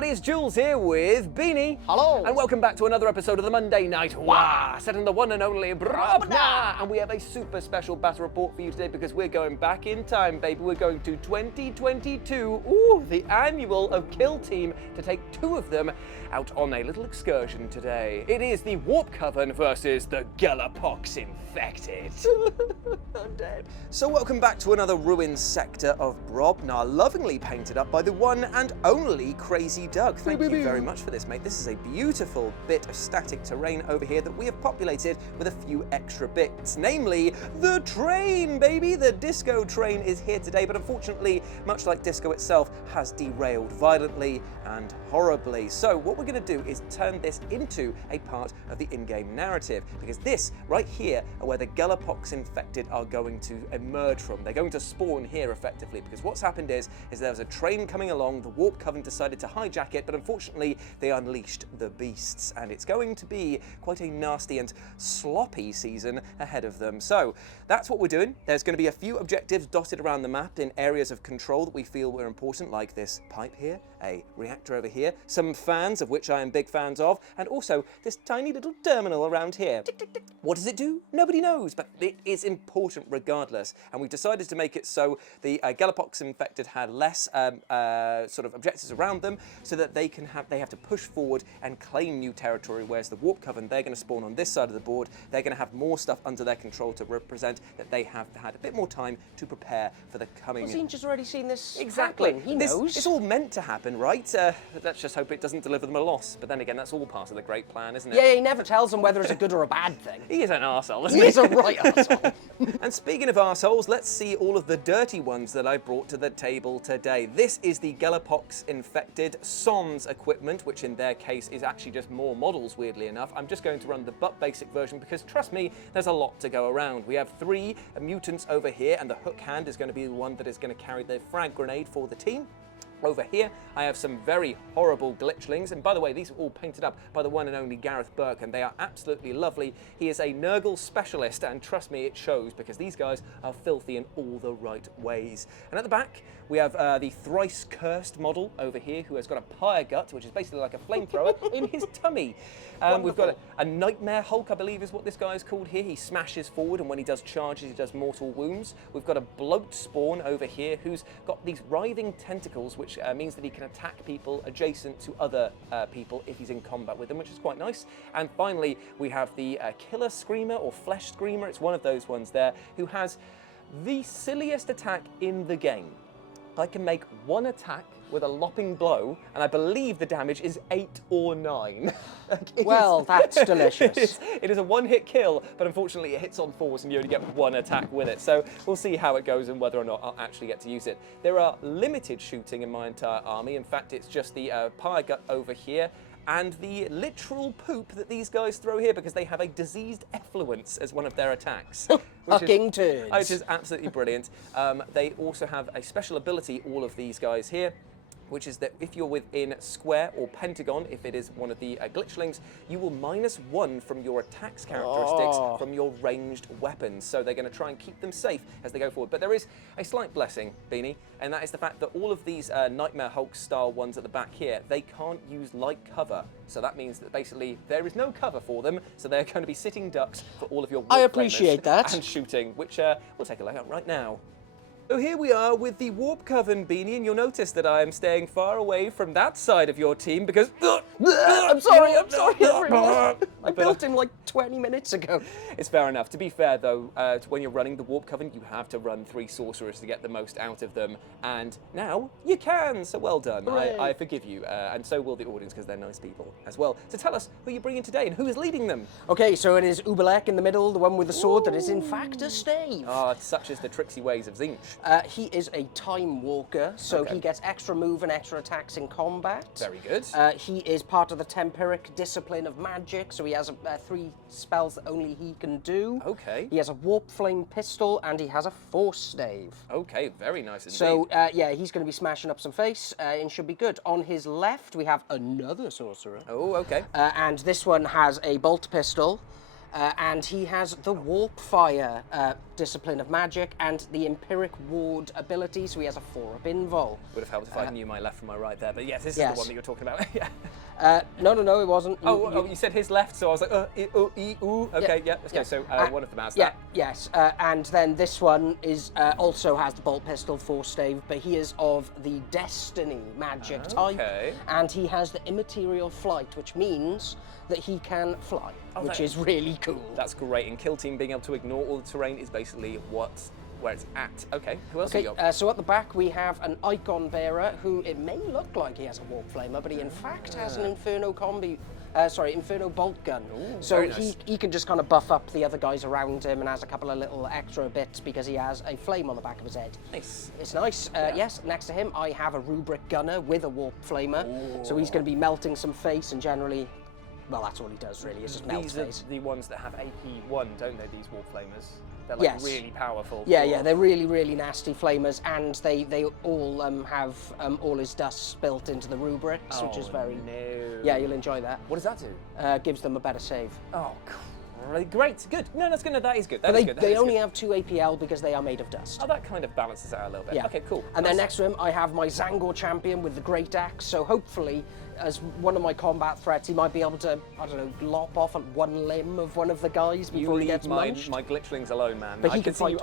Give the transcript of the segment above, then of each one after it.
everybody, it's Jules here with Beanie. Hello. And welcome back to another episode of the Monday Night Wah, set in the one and only Brobna. And we have a super special battle report for you today because we're going back in time, baby. We're going to 2022, ooh, the annual of Kill Team, to take two of them out on a little excursion today. It is the Warp Coven versus the Gellerpox infected. I'm dead. So welcome back to another ruined sector of Brobna, lovingly painted up by the one and only Crazy Doug. Thank you very much for this, mate. This is a beautiful bit of static terrain over here that we have populated with a few extra bits, namely the train, baby. The disco train is here today, but unfortunately, much like disco itself, has derailed violently and horribly. So what we're going to do is turn this into a part of the in-game narrative, because this right here are where the Gellerpox infected are going to emerge from. They're going to spawn here effectively, because what's happened is there was a train coming along, the Warp Coven decided to hijack it, but unfortunately they unleashed the beasts, and it's going to be quite a nasty and sloppy season ahead of them. So that's what we're doing. There's going to be a few objectives dotted around the map in areas of control that we feel were important, like this pipe here, a reactor over here, some fans, of which I am big fans of, and also this tiny little terminal around here. Tick, tick, tick. What does it do? Nobody knows, but it is important regardless. And we've decided to make it so the Gellerpox infected had less sort of objectives around them, so that they have to push forward and claim new territory, whereas the Warp Coven, they're going to spawn on this side of the board. They're going to have more stuff under their control to represent that they have had a bit more time to prepare for the coming... Well, Zinch has already seen this exactly. happen. He knows. It's all meant to happen, right? Let's just hope it doesn't deliver them a loss. But then again, that's all part of the great plan, isn't it? Yeah, he never tells them whether it's a good or a bad thing. He is an arsehole, isn't He is a right arsehole. And speaking of arseholes, let's see all of the dirty ones that I brought to the table today. This is the Gellerpox infected Sans equipment, which in their case is actually just more models, weirdly enough. I'm just going to run the but basic version because, trust me, there's a lot to go around. We have 3 mutants over here, and the hook hand is going to be the one that is going to carry the frag grenade for the team. Over here, I have some very horrible glitchlings, and by the way, these are all painted up by the one and only Gareth Burke, and they are absolutely lovely. He is a Nurgle specialist, and trust me, it shows, because these guys are filthy in all the right ways. And at the back, we have the thrice cursed model over here, who has got a pyre gut, which is basically like a flamethrower in his tummy. We've got a Nightmare Hulk, I believe is what this guy is called here. He smashes forward, and when he does charges, he does mortal wounds. We've got a bloat spawn over here, who's got these writhing tentacles, which means that he can attack people adjacent to other people if he's in combat with them, which is quite nice. And finally, we have the Killer Screamer, or Flesh Screamer. It's one of those ones there, who has the silliest attack in the game. I can make one attack with a lopping blow, and I believe the damage is 8 or 9. Well, that's delicious. It is a one-hit kill, but unfortunately it hits on 4s and you only get one attack with it. So we'll see how it goes and whether or not I'll actually get to use it. There are limited shooting in my entire army. In fact, it's just the pyre gut over here and the literal poop that these guys throw here, because they have a diseased effluence as one of their attacks. Fucking turds. Which is absolutely brilliant. They also have a special ability, all of these guys here, which is that if you're within square or pentagon, if it is one of the glitchlings, you will -1 from your attacks characteristics from your ranged weapons. So they're going to try and keep them safe as they go forward. But there is a slight blessing, Beanie, and that is the fact that all of these Nightmare Hulk style ones at the back here, they can't use light cover. So that means that basically there is no cover for them, so they're going to be sitting ducks for all of your warp I appreciate that. and shooting, which we'll take a look at right now. So here we are with the Warp Coven, Beanie, and you'll notice that I am staying far away from that side of your team because... I'm sorry, everyone. I built him like 20 minutes ago. It's fair enough. To be fair, though, when you're running the Warp Coven, you have to run 3 sorcerers to get the most out of them, and now you can, so well done. I forgive you, and so will the audience, because they're nice people as well. So tell us who you're bringing today and who is leading them. Okay, so it is Ubalek in the middle, the one with the sword that is in fact a stave. Such is the tricksy ways of Zinch. He is a Time Walker, so he gets extra move and extra attacks in combat. Very good. He is part of the Temperic discipline of magic, so he has 3 spells that only he can do. Okay. He has a Warp Flame pistol, and he has a Force stave. Okay, very nice indeed. So, yeah, he's going to be smashing up some face, and should be good. On his left, we have another sorcerer. Oh, okay. And this one has a bolt pistol, And he has the Warp Fire discipline of magic and the Empiric Ward ability, so he has a 4-up invul. Would have helped if I knew my left from my right there, but yes, this is the one that you're talking about. Yeah. No, it wasn't. You said his left, so I was like, okay, yeah, let's go. So one of them has that. Yes, and then this one is also has the bolt pistol, 4 stave, but he is of the Destiny magic type, and he has the immaterial flight, which means that he can fly, which is really cool. That's great, and Kill Team being able to ignore all the terrain is basically where it's at. Okay, who else have you got? So at the back we have an Icon Bearer who it may look like he has a Warp Flamer, but he in fact has an Inferno Bolt Gun. Ooh, so nice. he can just kind of buff up the other guys around him and has a couple of little extra bits because he has a flame on the back of his head. Nice. It's nice. Yes, next to him I have a Rubric Gunner with a Warp Flamer. Ooh. So he's going to be melting some face and generally, well, that's all he does really, is just melt face. These are the ones that have AP1, don't they, these Warp Flamers? They're like really powerful. Yeah, they're really, really nasty flamers, and they all have all his dust built into the rubrics, which is very... No. Yeah, you'll enjoy that. What does that do? Gives them a better save. Oh, great, good. No, that's good. That is good. They only have 2 APL because they are made of dust. Oh, that kind of balances out a little bit. Yeah. Okay, cool. And then next to him, I have my Zangor champion with the Great Axe. So hopefully, as one of my combat threats, he might be able to, I don't know, lop off at one limb of one of the guys before he gets munched. My glitchlings alone, man. But he can fight.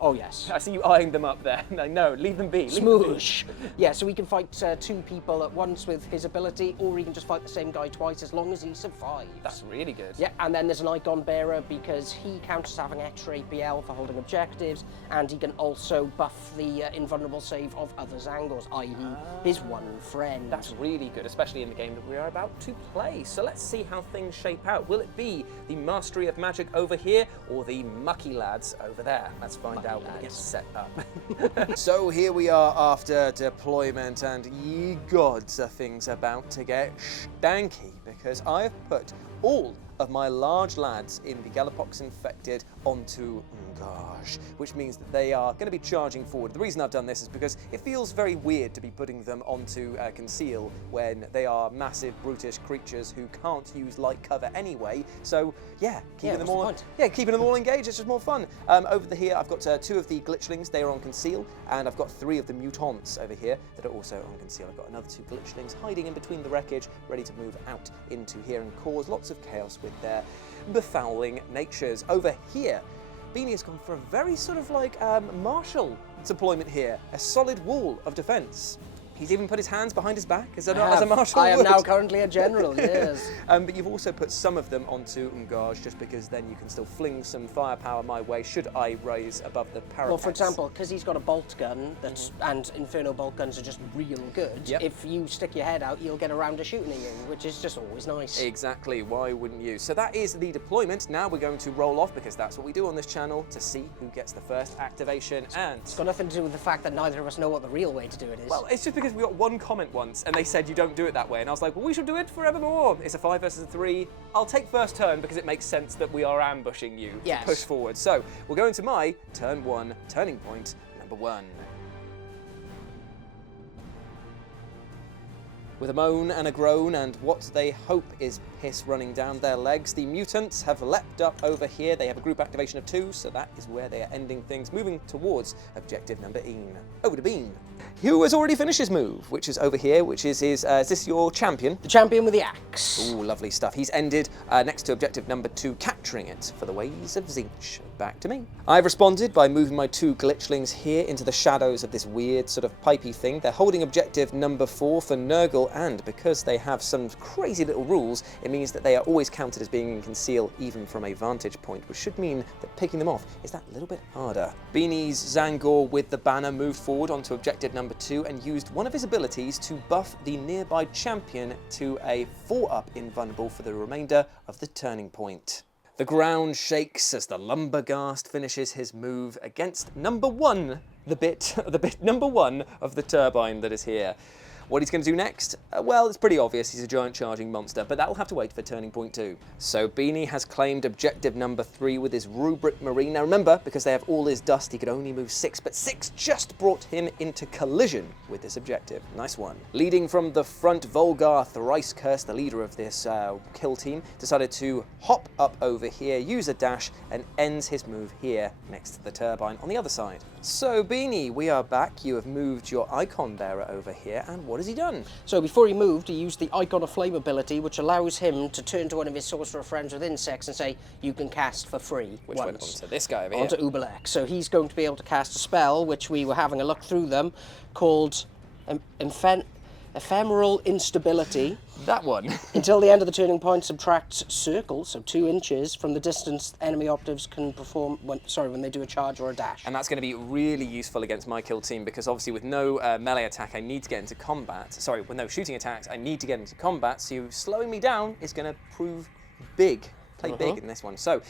Oh yes. I see you eyeing them up there. No, leave them be. Smoosh. Yeah, so he can fight 2 people at once with his ability, or he can just fight the same guy twice as long as he survives. That's really good. Yeah, and then there's an Icon Bearer because he counts as having extra APL for holding objectives, and he can also buff the invulnerable save of other Zangors, i.e. his one friend. That's really good, especially in the game that we are about to play. So let's see how things shape out. Will it be the Mastery of Magic over here, or the Mucky Lads over there? Let's find out when it gets set up. So here we are after deployment, and ye gods, are things about to get stanky, because I have put all of my large lads in the Gellerpox infected onto Ngaj, which means that they are going to be charging forward. The reason I've done this is because it feels very weird to be putting them onto Conceal when they are massive, brutish creatures who can't use light cover anyway. So yeah, keeping them all engaged. It's just more fun. Over here, I've got 2 of the glitchlings. They are on Conceal, and I've got 3 of the mutants over here that are also on Conceal. I've got another 2 glitchlings hiding in between the wreckage, ready to move out into here and cause lots of chaos with their befouling natures. Over here, Beanie has gone for a very sort of like martial deployment here, a solid wall of defence. He's even put his hands behind his back as a marshal. I am now currently a general, yes. But you've also put some of them onto Ngaj, just because then you can still fling some firepower my way should I rise above the parapet. Well, for example, because he's got a bolt gun, and Inferno bolt guns are just real good, if you stick your head out, you'll get around to shooting at you, which is just always nice. Exactly, why wouldn't you? So that is the deployment. Now we're going to roll off, because that's what we do on this channel, to see who gets the first activation. And it's got nothing to do with the fact that neither of us know what the real way to do it is. Well, it's just because we got one comment once and they said you don't do it that way, and I was like, well, we should do it forevermore. It's a 5 versus a 3. I'll take first turn because it makes sense that we are ambushing you to push forward. So we'll go into my turn 1 turning point number 1. With a moan and a groan and what they hope is piss running down their legs, the mutants have leapt up over here. They have a group activation of 2, so that is where they are ending things, moving towards objective number 1. Over to Bean, who has already finished his move, which is over here, which is his, is this your champion? The champion with the axe. Ooh, lovely stuff. He's ended next to objective number 2, capturing it for the ways of Zinch. Back to me. I've responded by moving my 2 glitchlings here into the shadows of this weird sort of pipey thing. They're holding objective number 4 for Nurgle, and because they have some crazy little rules, it means that they are always counted as being in Conceal, even from a vantage point, which should mean that picking them off is that little bit harder. Beanie's Zangor with the banner moved forward onto objective number 2 and used one of his abilities to buff the nearby champion to a 4-up invulnerable for the remainder of the turning point. The ground shakes as the Lumberghast finishes his move against number 1, the bit number 1 of the turbine that is here. What he's going to do next? Well, it's pretty obvious. He's a giant charging monster, but that will have to wait for turning point 2. So Beanie has claimed objective number 3 with his Rubric Marine. Now remember, because they have all his dust, he could only move 6, but 6 just brought him into collision with this objective. Nice one. Leading from the front, Volgar Thrice Cursed, the leader of this kill team, decided to hop up over here, use a dash, and ends his move here next to the turbine on the other side. So Beanie, we are back. You have moved your icon bearer over here, and what has he done? So before he moved, he used the Icon of Flame ability, which allows him to turn to one of his sorcerer friends with insects and say, you can cast for free. Which went on to this guy over here. Onto Ubelek. So he's going to be able to cast a spell, which we were having a look through them, called Ephemeral Instability. That one. Until the end of the turning point, subtract circle, so 2 inches, from the distance enemy operatives can perform when they do a charge or a dash. And that's going to be really useful against my kill team, because obviously with no melee attack, I need to get into combat. Sorry, with no shooting attacks, I need to get into combat, so slowing me down is going to prove big. Play big in this one. So,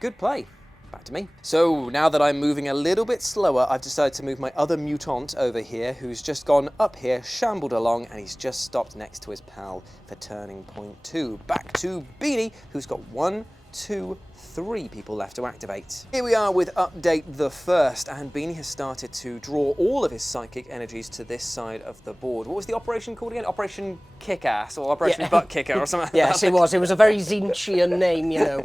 good play. Back to me. So now that I'm moving a little bit slower, I've decided to move my other mutant over here, who's just gone up here, shambled along, and he's just stopped next to his pal for turning point 2. Back to Beanie, who's got 1, 2, 3 people left to activate. Here we are with update the 1st, and Beanie has started to draw all of his psychic energies to this side of the board. What was the operation called again? Operation Kick-Ass, or Operation Butt Kicker, or something like Yes, that? it was. It was a very Zinchian name, you know.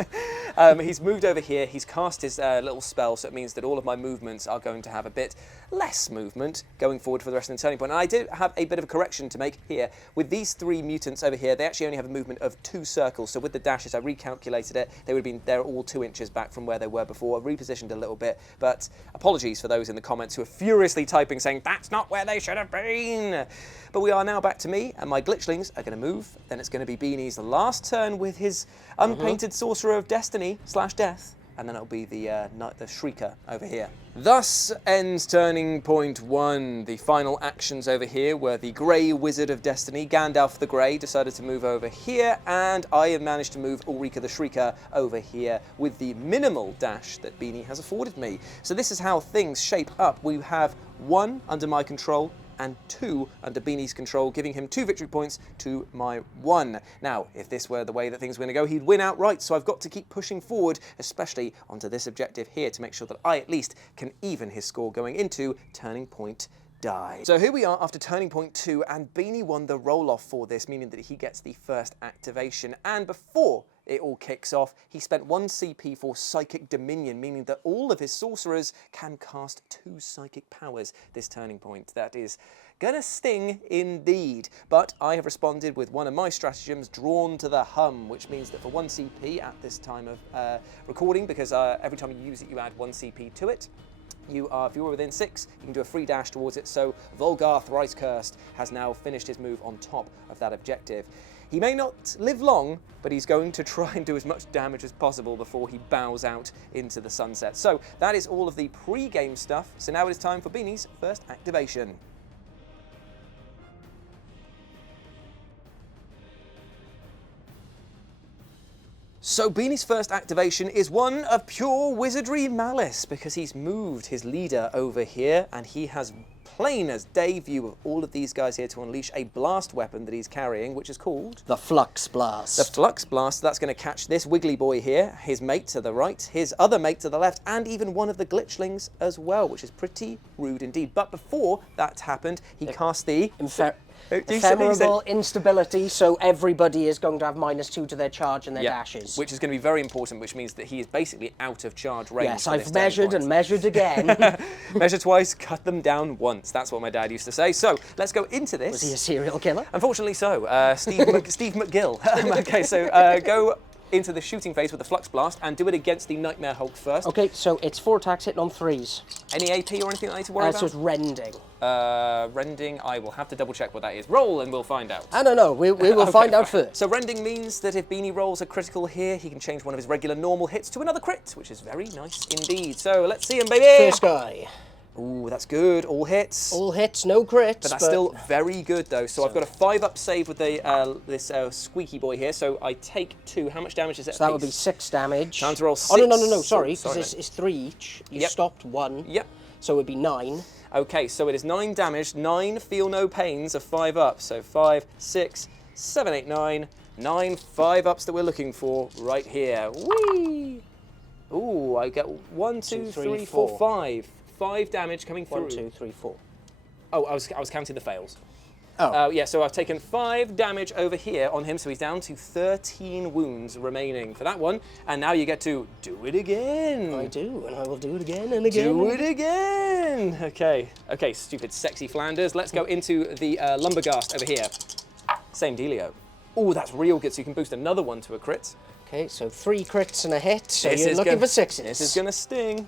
He's moved over here, he's cast his little spell, so it means that all of my movements are going to have a bit less movement going forward for the rest of the turning point. And I did have a bit of a correction to make here. With these 3 mutants over here, they actually only have a movement of 2 circles, so with the dashes, I recalculated it, they would have been, they're all 2 inches back from where they were before, repositioned a little bit, but apologies for those in the comments who are furiously typing saying, that's not where they should have been. But we are now back to me, and my glitchlings are going to move. Then it's going to be Beanie's last turn with his unpainted Sorcerer of Destiny / Death, and then it'll be the Shrieker over here. Thus ends turning point 1. The final actions over here were the Grey Wizard of Destiny, Gandalf the Grey, decided to move over here, and I have managed to move Ulrika the Shrieker over here with the minimal dash that Beanie has afforded me. So this is how things shape up. We have 1 under my control, and 2 under Beanie's control, giving him 2 victory points to my 1. Now, if this were the way that things were going to go, he'd win outright, so I've got to keep pushing forward, especially onto this objective here, to make sure that I at least can even his score going into turning point die. So here we are after turning point 2, and Beanie won the roll-off for this, meaning that he gets the first activation. And before it all kicks off, he spent 1 CP for Psychic Dominion, meaning that all of his sorcerers can cast 2 psychic powers this turning point. That is gonna sting indeed. But I have responded with one of my stratagems, Drawn to the Hum, which means that for 1 CP at this time of recording, because every time you use it, you add 1 CP to it. If you were within 6, you can do a free dash towards it. So Volgar Thrice Cursed has now finished his move on top of that objective. He may not live long, but he's going to try and do as much damage as possible before he bows out into the sunset. So that is all of the pre-game stuff. So now it is time for Beanie's first activation. So Beanie's first activation is one of pure wizardry malice, because he's moved his leader over here, and he has plain as day view of all of these guys here to unleash a blast weapon that he's carrying, which is called the Flux Blast. The Flux Blast. That's going to catch this wiggly boy here, his mate to the right, his other mate to the left, and even one of the glitchlings as well, which is pretty rude indeed. But before that happened, he cast the Ephemeral Instability, so everybody is going to have -2 to their charge and their dashes. Which is going to be very important, which means that he is basically out of charge range. Yes, I've measured and measured again. Measure twice, cut them down once. That's what my dad used to say. So let's go into this. Was he a serial killer? Unfortunately so. Steve McGill. Okay, so go into the shooting phase with the Flux Blast and do it against the Nightmare Hulk first. Okay, so it's 4 attacks hitting on 3s. Any AP or anything that I need to worry about? So it's rending. Rending, I will have to double check what that is. Roll and we'll find out. I don't know, we will find out first. So rending means that if Beanie rolls a critical here, he can change one of his regular normal hits to another crit, which is very nice indeed. So let's see him, baby! First guy. Ooh, that's good. All hits. All hits, no crits. But that's still very good, though. So I've got a 5-up save with the this squeaky boy here. So I take 2. How much damage is that? So that would be 6 damage. Time to roll 6. Oh, no, sorry. Because it's 3 each. You stopped 1. Yep. So it would be 9. Okay, so it is 9 damage, 9 feel no pains of 5 ups. So 5, 6, 7, 8, 9. 9 5-ups that we're looking for right here. Whee! Ooh, I get 1, 2, 3, 4, 5. 5 damage coming through. 1, 2, 3, 4. Oh, I was counting the fails. Oh. Yeah, so I've taken 5 damage over here on him, so he's down to 13 wounds remaining for that one. And now you get to do it again. I do, and I will do it again and again. Do it again. Okay, stupid sexy Flanders. Let's go into the Lumberghast over here. Same dealio. Oh, that's real good, so you can boost another one to a crit. Okay, so 3 crits and a hit, so you're looking for 6s. This is going to sting.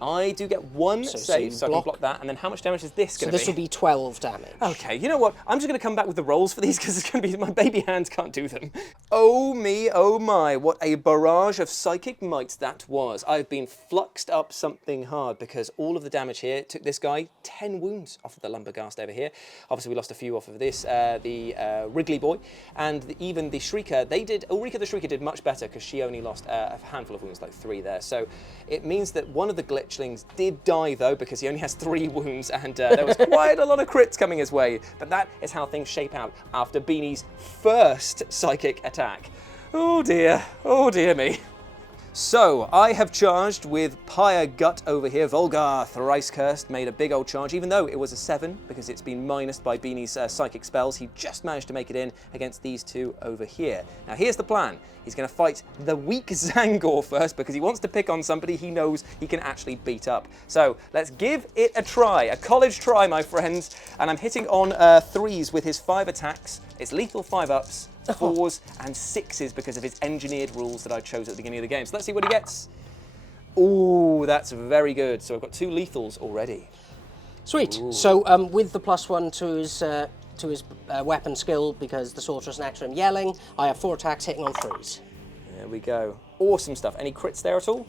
I do get 1 save, so I can block that. And then how much damage is this going to be? So this will be 12 damage. Okay, you know what? I'm just going to come back with the rolls for these because it's going to be my baby hands can't do them. Oh me, oh my, what a barrage of psychic might that was. I've been fluxed up something hard because all of the damage here took this guy 10 wounds off of the Lumberghast over here. Obviously, we lost a few off of this, the Wrigley boy, and even the Shrieker. Ulrika the Shrieker did much better because she only lost a handful of wounds, like 3 there. So it means that one of the glitchlings did die though because he only has 3 wounds and there was quite a lot of crits coming his way. But that is how things shape out after Beanie's first psychic attack. Oh dear me. So, I have charged with Pyre Gut over here. Volgar, thrice cursed, made a big old charge, even though it was a 7, because it's been minused by Beanie's psychic spells. He just managed to make it in against these 2 over here. Now, here's the plan. He's going to fight the weak Zangor first, because he wants to pick on somebody he knows he can actually beat up. So, let's give it a try. A college try, my friends. And I'm hitting on 3s with his 5 attacks. It's lethal 5-ups. 4s and 6s because of his engineered rules that I chose at the beginning of the game. So let's see what he gets. Ooh, that's very good. So I've got 2 lethals already. Sweet. Ooh. So with the +1 to his weapon skill, because the sorceress next to him yelling, I have 4 attacks hitting on 3s. There we go. Awesome stuff. Any crits there at all?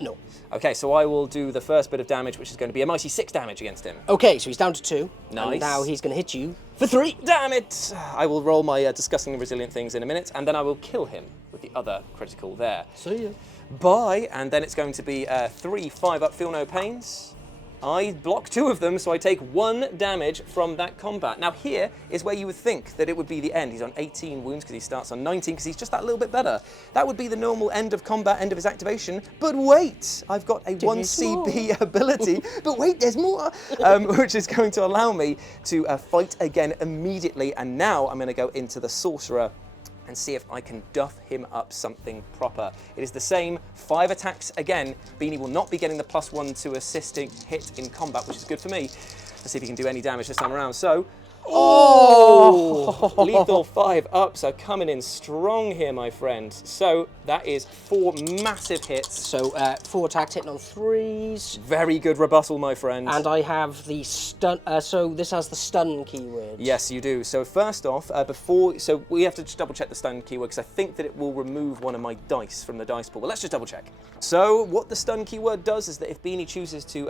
No. Okay, so I will do the first bit of damage, which is going to be a mighty 6 damage against him. Okay, so he's down to 2. Nice. And now he's going to hit you for 3. Damn it! I will roll my disgusting resilient things in a minute, and then I will kill him with the other critical there. See ya. Bye, and then it's going to be 3 5-up feel no pains. I block 2 of them, so I take 1 damage from that combat. Now here is where you would think that it would be the end. He's on 18 wounds because he starts on 19 because he's just that little bit better. That would be the normal end of combat, end of his activation. But wait, I've got a 1 CP ability. But wait, there's more, which is going to allow me to fight again immediately. And now I'm going to go into the Sorcerer and see if I can duff him up something proper. It is the same 5 attacks again. Beanie will not be getting the +1 to assisting hit in combat, which is good for me. Let's see if he can do any damage this time around. So, oh! Lethal 5-ups are coming in strong here, my friend. So that is 4 massive hits. So 4 attacks hitting on 3s. Very good rebuttal, my friend. And I have the stun. So this has the stun keyword. Yes, you do. So first off, so we have to just double check the stun keyword because I think that it will remove one of my dice from the dice pool. But let's just double check. So what the stun keyword does is that if Beanie chooses to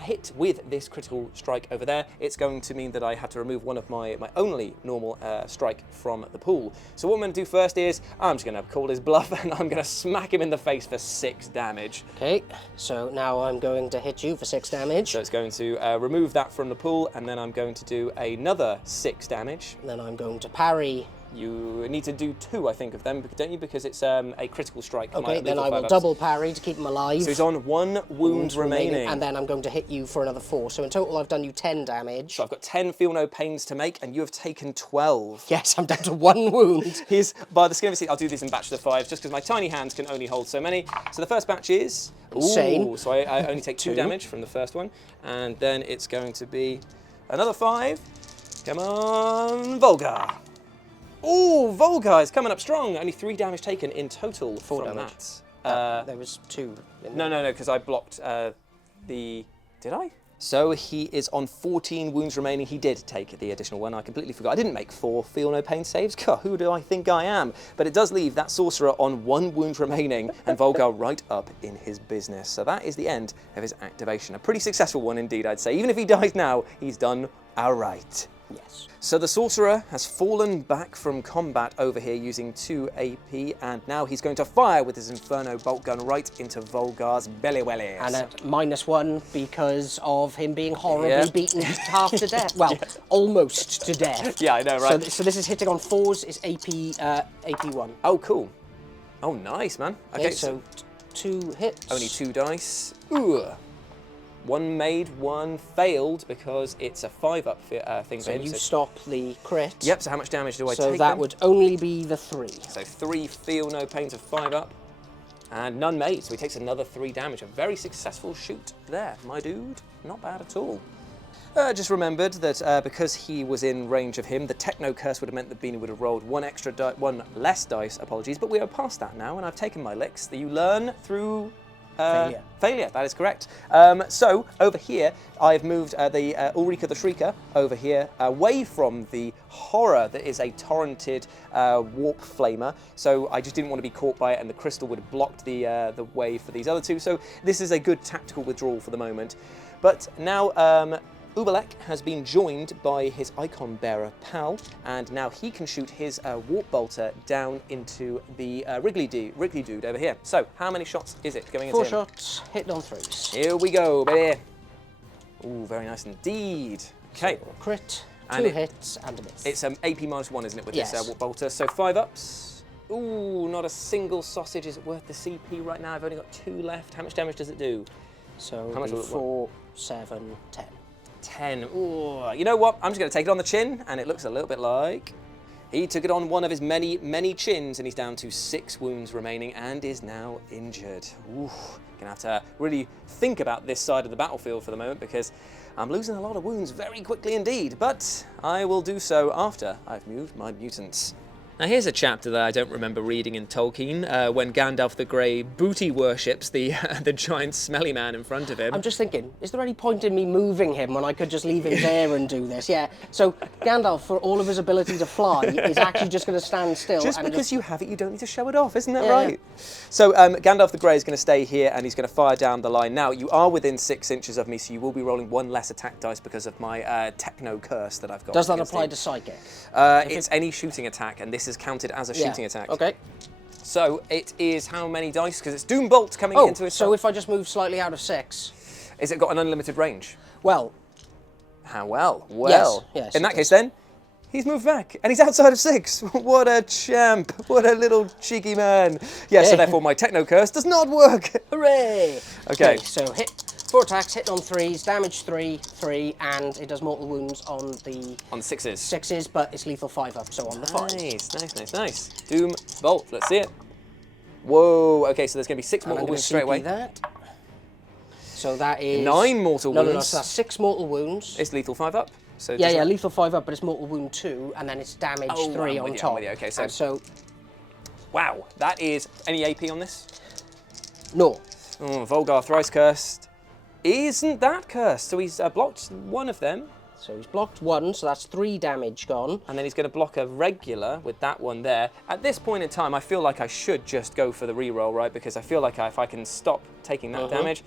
hit with this critical strike over there, it's going to mean that I have to remove one of my only normal strike from the pool. So what I'm going to do first is I'm just going to call his bluff and I'm going to smack him in the face for 6 damage. Okay, so now I'm going to hit you for 6 damage. So it's going to remove that from the pool, and then I'm going to do another 6 damage. And then I'm going to parry. You need to do 2, I think, of them, don't you? Because it's a critical strike. Okay, then I will double parry to keep him alive. So he's on 1 wound remaining. And then I'm going to hit you for another 4. So in total, I've done you 10 damage. So I've got 10 feel no pains to make, and you have taken 12. Yes, I'm down to 1 wound. He's, by the skin of his teeth, I'll do this in batches of 5, just because my tiny hands can only hold so many. So the first batch is... Insane. Ooh, so I only take 2 damage from the first one. And then it's going to be another 5. Come on, Volgar. Oh, Volgar is coming up strong. Only 3 damage taken in total 4 from damage. that. There was 2. No, because I blocked the... Did I? So he is on 14 wounds remaining. He did take the additional 1. I completely forgot. I didn't make 4 feel no pain saves. God, who do I think I am? But it does leave that sorcerer on 1 wound remaining and Volgar right up in his business. So that is the end of his activation. A pretty successful one indeed, I'd say. Even if he dies now, he's done all right. Yes. So the sorcerer has fallen back from combat over here using 2 AP, and now he's going to fire with his Inferno bolt gun right into Volgar's belly welly. And at -1 because of him being horribly beaten half to death. Well, almost to death. Yeah, I know, right? So this is hitting on 4s, it's AP1. Oh, cool. Oh, nice, man. Okay, so 2 hits. Only 2 dice. Ooh. 1 made, 1 failed because it's a 5-up thing for him. So you stop the crit. Yep, so how much damage do I take? So that would only be the 3. So 3 feel no pains of 5-up. And none made, so he takes another 3 damage. A very successful shoot there, my dude. Not bad at all. Just remembered that because he was in range of him, the Techno Curse would have meant that Beanie would have rolled 1 less dice, apologies, but we are past that now, and I've taken my licks that you learn through failure, that is correct. So, over here, I've moved the Ulrika the Shrieker over here, away from the horror that is a torrented warp flamer. So, I just didn't want to be caught by it, and the crystal would have blocked the way for these other 2. So, this is a good tactical withdrawal for the moment. But now, Ubalek has been joined by his icon bearer pal, and now he can shoot his warp bolter down into the Wrigley dude over here. So, how many shots is it going into 4 him? shots, hitting on 3s. Here we go, baby. Ooh, very nice indeed. Okay. So, crit, 2 And hits, and a miss. It's AP -1, isn't it, with Yes. this warp bolter? So 5-ups. Ooh, not a single sausage. Is it worth the CP right now? I've only got 2 left. How much damage does it do? So how much will it 4, 7, 10. 10. Ooh, you know what? I'm just going to take it on the chin, and it looks a little bit like he took it on one of his many, many chins, and he's down to 6 wounds remaining and is now injured. Ooh, gonna have to really think about this side of the battlefield for the moment because I'm losing a lot of wounds very quickly indeed, but I will do so after I've moved my mutants. Now here's a chapter that I don't remember reading in Tolkien, when Gandalf the Grey booty worships the the giant smelly man in front of him. I'm just thinking, is there any point in me moving him when I could just leave him there and do this? Yeah, so Gandalf, for all of his ability to fly, is actually just going to stand still. Just and because you have it, you don't need to show it off, isn't that Yeah, right? yeah. So Gandalf the Grey is going to stay here and he's going to fire down the line. Now, you are within 6 inches of me, so you will be rolling 1 less attack dice because of my Techno Curse that I've got. Does that apply to Psychic? It's any shooting attack, and this is counted as a shooting attack. Okay. So it is how many dice? Because it's Doom Bolt coming into his... so if I just move slightly out of 6... Is it got an unlimited range? Well... How well? Well, yes, in that case then, he's moved back, and he's outside of 6. What a champ. What a little cheeky man. Yeah, so therefore my Techno Curse does not work. Hooray! Okay. So hit 4 attacks, hit on 3s, damage 3, 3, and it does mortal wounds on the... On 6s. 6s, but it's lethal 5-up, so on the 5. Nice. Doom Bolt, let's see it. Whoa, okay, so there's going to be 6 mortal wounds straight away. That. So that is... 9 mortal wounds. No, so that's 6 mortal wounds. It's lethal 5-up. So Yeah, lethal 5-up, but it's mortal wound 2, and then it's damage 3 on top. Okay, so... Wow, that is... Any AP on this? No. Oh, Volgar thrice cursed. Isn't that cursed? So he's blocked 1 of them. So he's blocked 1, so that's 3 damage gone. And then he's going to block a regular with that one there. At this point in time, I feel like I should just go for the reroll, right? Because I feel like if I can stop taking that damage...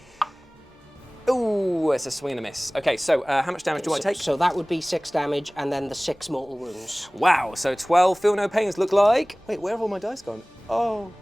Ooh, it's a swing and a miss. Okay, so how much damage do I take? So that would be 6 damage, and then the 6 mortal wounds. Wow, so 12 feel no pains look like... Wait, where have all my dice gone? Oh...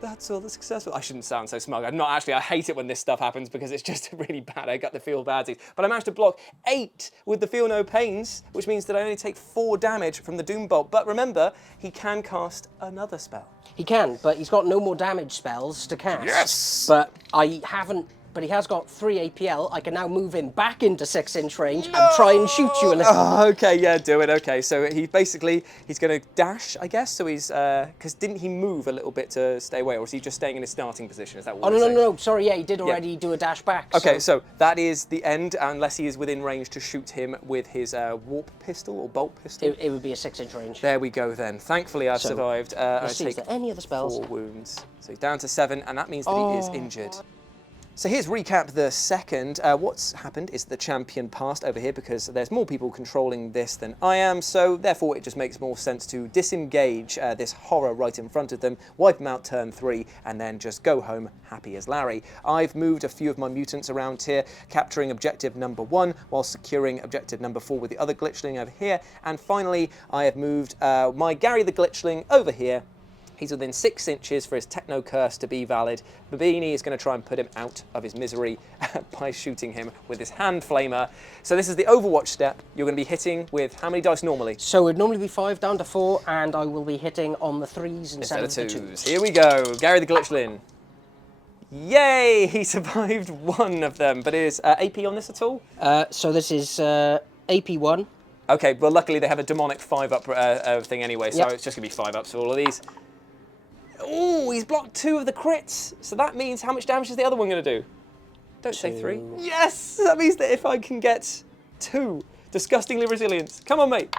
That's all the successful. I shouldn't sound so smug. I'm not actually. I hate it when this stuff happens because it's just really bad. I got the feel badsies. But I managed to block 8 with the feel no pains, which means that I only take 4 damage from the Doom Bolt. But remember, he can cast another spell. He can, but he's got no more damage spells to cast. Yes! But I haven't. But he has got 3 APL. I can now move him back into 6-inch range and try and shoot you a little. Oh, okay, yeah, do it. Okay, so he's going to dash, I guess. So he's, because didn't he move a little bit to stay away, or is he just staying in his starting position? Is that what? Oh no! Sorry, yeah, he did already do a dash back. Okay, so that is the end, unless he is within range to shoot him with his warp pistol or bolt pistol. It would be a 6-inch range. There we go then. Thankfully, I've survived. Let's I see, is take there any other spells? 4 wounds. So he's down to 7, and that means that he is injured. So here's recap the second. What's happened is the champion passed over here because there's more people controlling this than I am, so therefore it just makes more sense to disengage this horror right in front of them, wipe them out turn 3, and then just go home happy as Larry. I've moved a few of my mutants around here, capturing objective number 1 while securing objective number 4 with the other glitchling over here, and finally I have moved my Gary the Glitchling over here. He's within 6 inches for his Techno Curse to be valid. Babini is going to try and put him out of his misery by shooting him with his hand flamer. So this is the Overwatch step. You're going to be hitting with how many dice normally? So it would normally be 5 down to 4, and I will be hitting on the 3s instead of the 2s. Here we go. Gary the Glitchling. Yay! He survived one of them. But is AP on this at all? So this is AP1. Okay, well luckily they have a demonic 5-up thing anyway, so it's just going to be 5-ups for all of these. Oh, he's blocked 2 of the crits. So that means how much damage is the other one going to do? Don't say 3. Yes! That means that if I can get 2, disgustingly resilient. Come on, mate.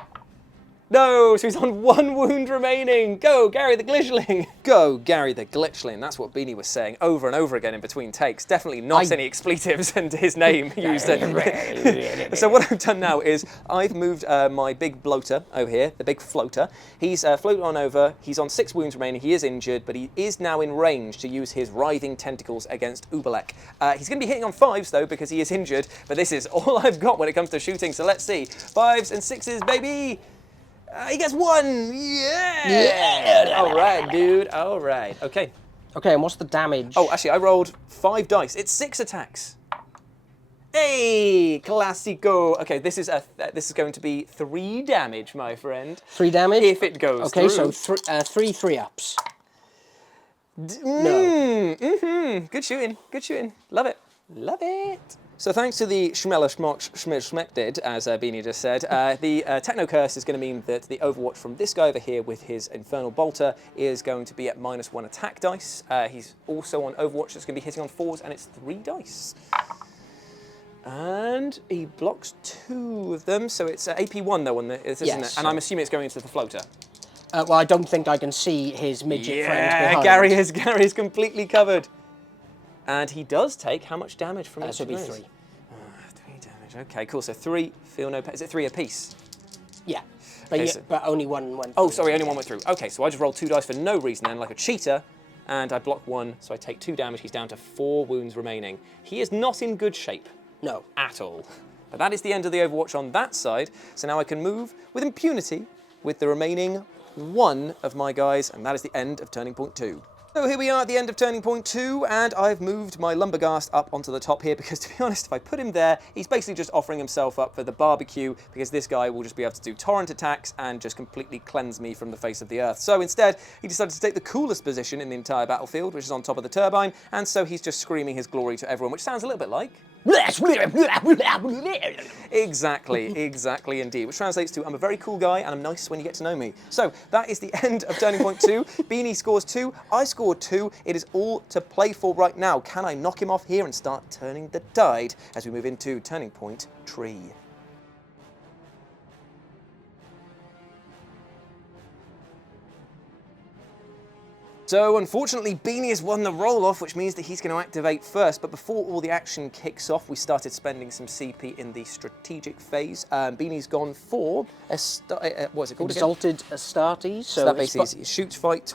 No, so he's on 1 wound remaining. Go, Gary the Glitchling. Go, Gary the Glitchling. That's what Beanie was saying over and over again in between takes. Definitely not any expletives and his name used. So what I've done now is I've moved my big bloater over here, the big floater. He's floated on over. He's on 6 wounds remaining. He is injured, but he is now in range to use his writhing tentacles against Ubalek. He's going to be hitting on 5s, though, because he is injured. But this is all I've got when it comes to shooting. So let's see. 5s and 6s, baby. He gets 1! Yeah! All right, dude. All right. Okay. Okay, and what's the damage? Oh, actually, I rolled 5 dice. It's 6 attacks. Hey, classico. Okay, this is going to be 3 damage, my friend. 3 damage? If it goes through. Okay, so 3 3-ups. No. Good shooting. Good shooting. Love it. Love it. So thanks to the schmellschmeckdid, as Beanie just said, the Techno Curse is going to mean that the Overwatch from this guy over here with his Infernal Bolter is going to be at -1 attack dice. He's also on Overwatch that's going to be hitting on 4s, and it's 3 dice. And he blocks 2 of them, so it's AP1 though, isn't it? And I'm assuming it's going into the floater. Well, I don't think I can see his midget friend behind. Gary's completely covered. And he does take how much damage from it? That should be 3. 3 damage. Okay, cool. So 3, feel no pain. Is it 3 apiece? Yeah. Okay, But only 1 went through. Oh, sorry, only 1 went through. Okay, so I just rolled 2 dice for no reason then, like a cheater, and I block 1, so I take 2 damage. He's down to 4 wounds remaining. He is not in good shape. No. At all. But that is the end of the Overwatch on that side, so now I can move with impunity with the remaining 1 of my guys, and that is the end of Turning Point 2. So here we are at the end of Turning Point 2, and I've moved my Lumberghast up onto the top here because, to be honest, if I put him there, he's basically just offering himself up for the barbecue because this guy will just be able to do torrent attacks and just completely cleanse me from the face of the earth. So instead, he decided to take the coolest position in the entire battlefield, which is on top of the turbine, and so he's just screaming his glory to everyone, which sounds a little bit like... Exactly indeed, which translates to I'm a very cool guy and I'm nice when you get to know me. So that is the end of Turning Point 2. Beanie scores 2, I scored 2. It is all to play for right now. Can I knock him off here and start turning the tide as we move into Turning Point 3? So unfortunately, Beanie has won the roll-off, which means that he's going to activate first. But before all the action kicks off, we started spending some CP in the strategic phase. Beanie's gone for what's it called? Exalted Astartes. So that basically is shoot, fight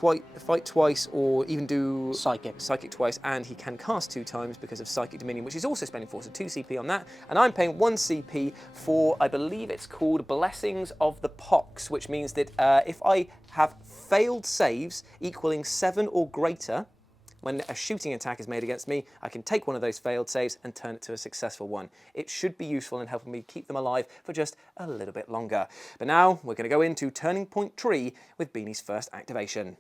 twice, or even do psychic twice, and he can cast 2 times because of Psychic Dominion, which he's also spending for. So 2 CP on that, and I'm paying 1 CP for, I believe it's called Blessings of the Pox, which means that if I have failed saves equaling 7 or greater, when a shooting attack is made against me, I can take one of those failed saves and turn it to a successful one. It should be useful in helping me keep them alive for just a little bit longer. But now we're going to go into Turning Point 3 with Beanie's first activation.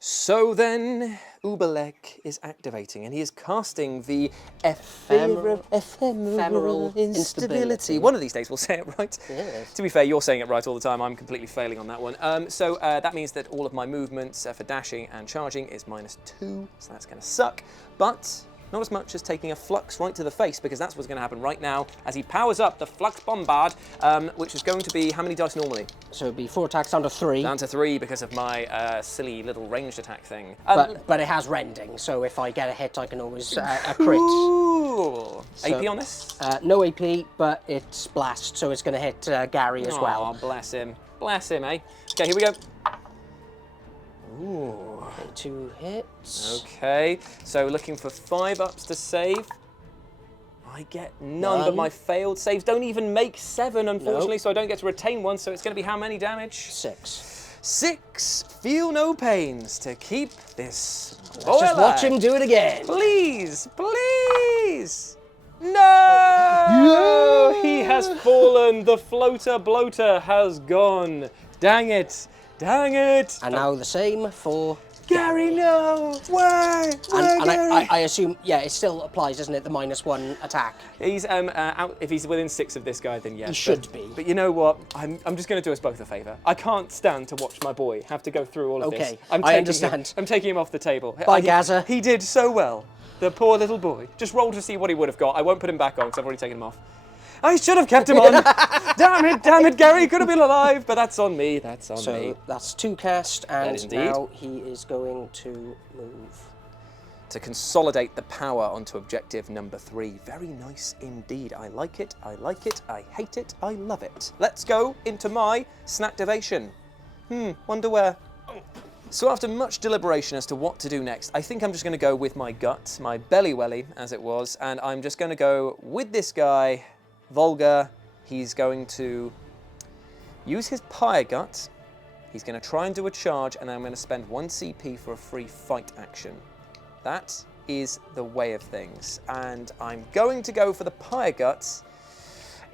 So then, Ubalek is activating, and he is casting the ephemeral instability. One of these days we'll say it right. Yes. To be fair, you're saying it right all the time. I'm completely failing on that one. So that means that all of my movements for dashing and charging is -2, so that's going to suck. But not as much as taking a flux right to the face, because that's what's going to happen right now as he powers up the Flux Bombard, which is going to be how many dice normally? So it'd be 4 attacks down to 3. Down to 3 because of my silly little ranged attack thing. But it has rending, so if I get a hit, I can always a crit. Ooh. So, AP on this? No AP, but it's blast, so it's going to hit Gary as well. Oh, bless him. Bless him, eh? Okay, here we go. Ooh. 2 hits. Okay, so looking for 5 ups to save. I get none, but my failed saves don't even make 7, unfortunately, so I don't get to retain 1, so it's going to be how many damage? 6. 6. Feel no pains to keep this. Let's just watch him do it again. Please, please. No! He has fallen. The floater bloater has gone. Dang it. Dang it. And now the same for Gary, no! Why? And I assume, yeah, it still applies, doesn't it? The -1 attack. He's out. If he's within 6 of this guy, then yes. He should be. But you know what? I'm just going to do us both a favour. I can't stand to watch my boy have to go through all of this. Okay, I understand. I'm taking him off the table. Bye, Gaza. He did so well. The poor little boy. Just roll to see what he would have got. I won't put him back on because I've already taken him off. I should have kept him on. Damn it, Gary could have been alive, but that's on me. That's on me. So that's 2 cast, and indeed. now he is going to move. To consolidate the power onto objective number 3. Very nice indeed. I like it, I like it, I hate it, I love it. Let's go into my Snacktivation. Wonder where. So after much deliberation as to what to do next, I think I'm just going to go with my gut, my belly welly, as it was, and I'm just going to go with this guy, Volga. He's going to use his Pyre Gut. He's going to try and do a charge, and I'm going to spend 1 CP for a free fight action. That is the way of things, and I'm going to go for the Pyre Guts.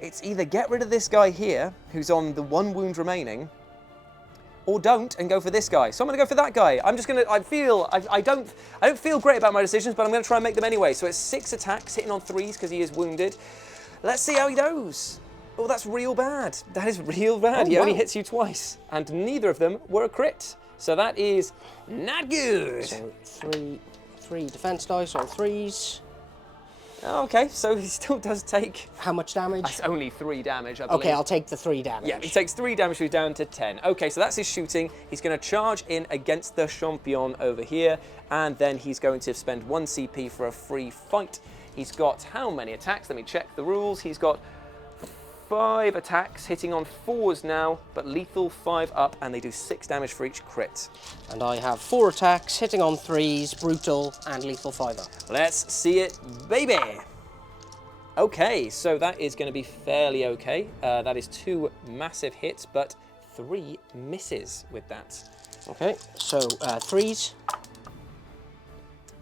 It's either get rid of this guy here, who's on the 1 wound remaining, or don't and go for this guy. So I'm going to go for that guy. I'm just going to, I don't feel great about my decisions, but I'm going to try and make them anyway. So it's 6 attacks, hitting on 3s because he is wounded. Let's see how he goes. Oh, that's real bad. That is real bad. He only hits you twice, and neither of them were a crit. So that is not good. So 3 defense dice on 3s. Okay, so he still does take... How much damage? That's only 3 damage, I believe. Okay, I'll take the 3 damage. Yeah, he takes 3 damage, so he's down to 10. Okay, so that's his shooting. He's going to charge in against the champion over here, and then he's going to spend 1 CP for a free fight. He's got how many attacks? Let me check the rules. He's got 5 attacks, hitting on 4s now, but lethal 5 up, and they do 6 damage for each crit. And I have 4 attacks, hitting on 3s, brutal, and lethal 5 up. Let's see it, baby! Okay, so that is going to be fairly okay. That is 2 massive hits, but 3 misses with that. Okay, so 3s.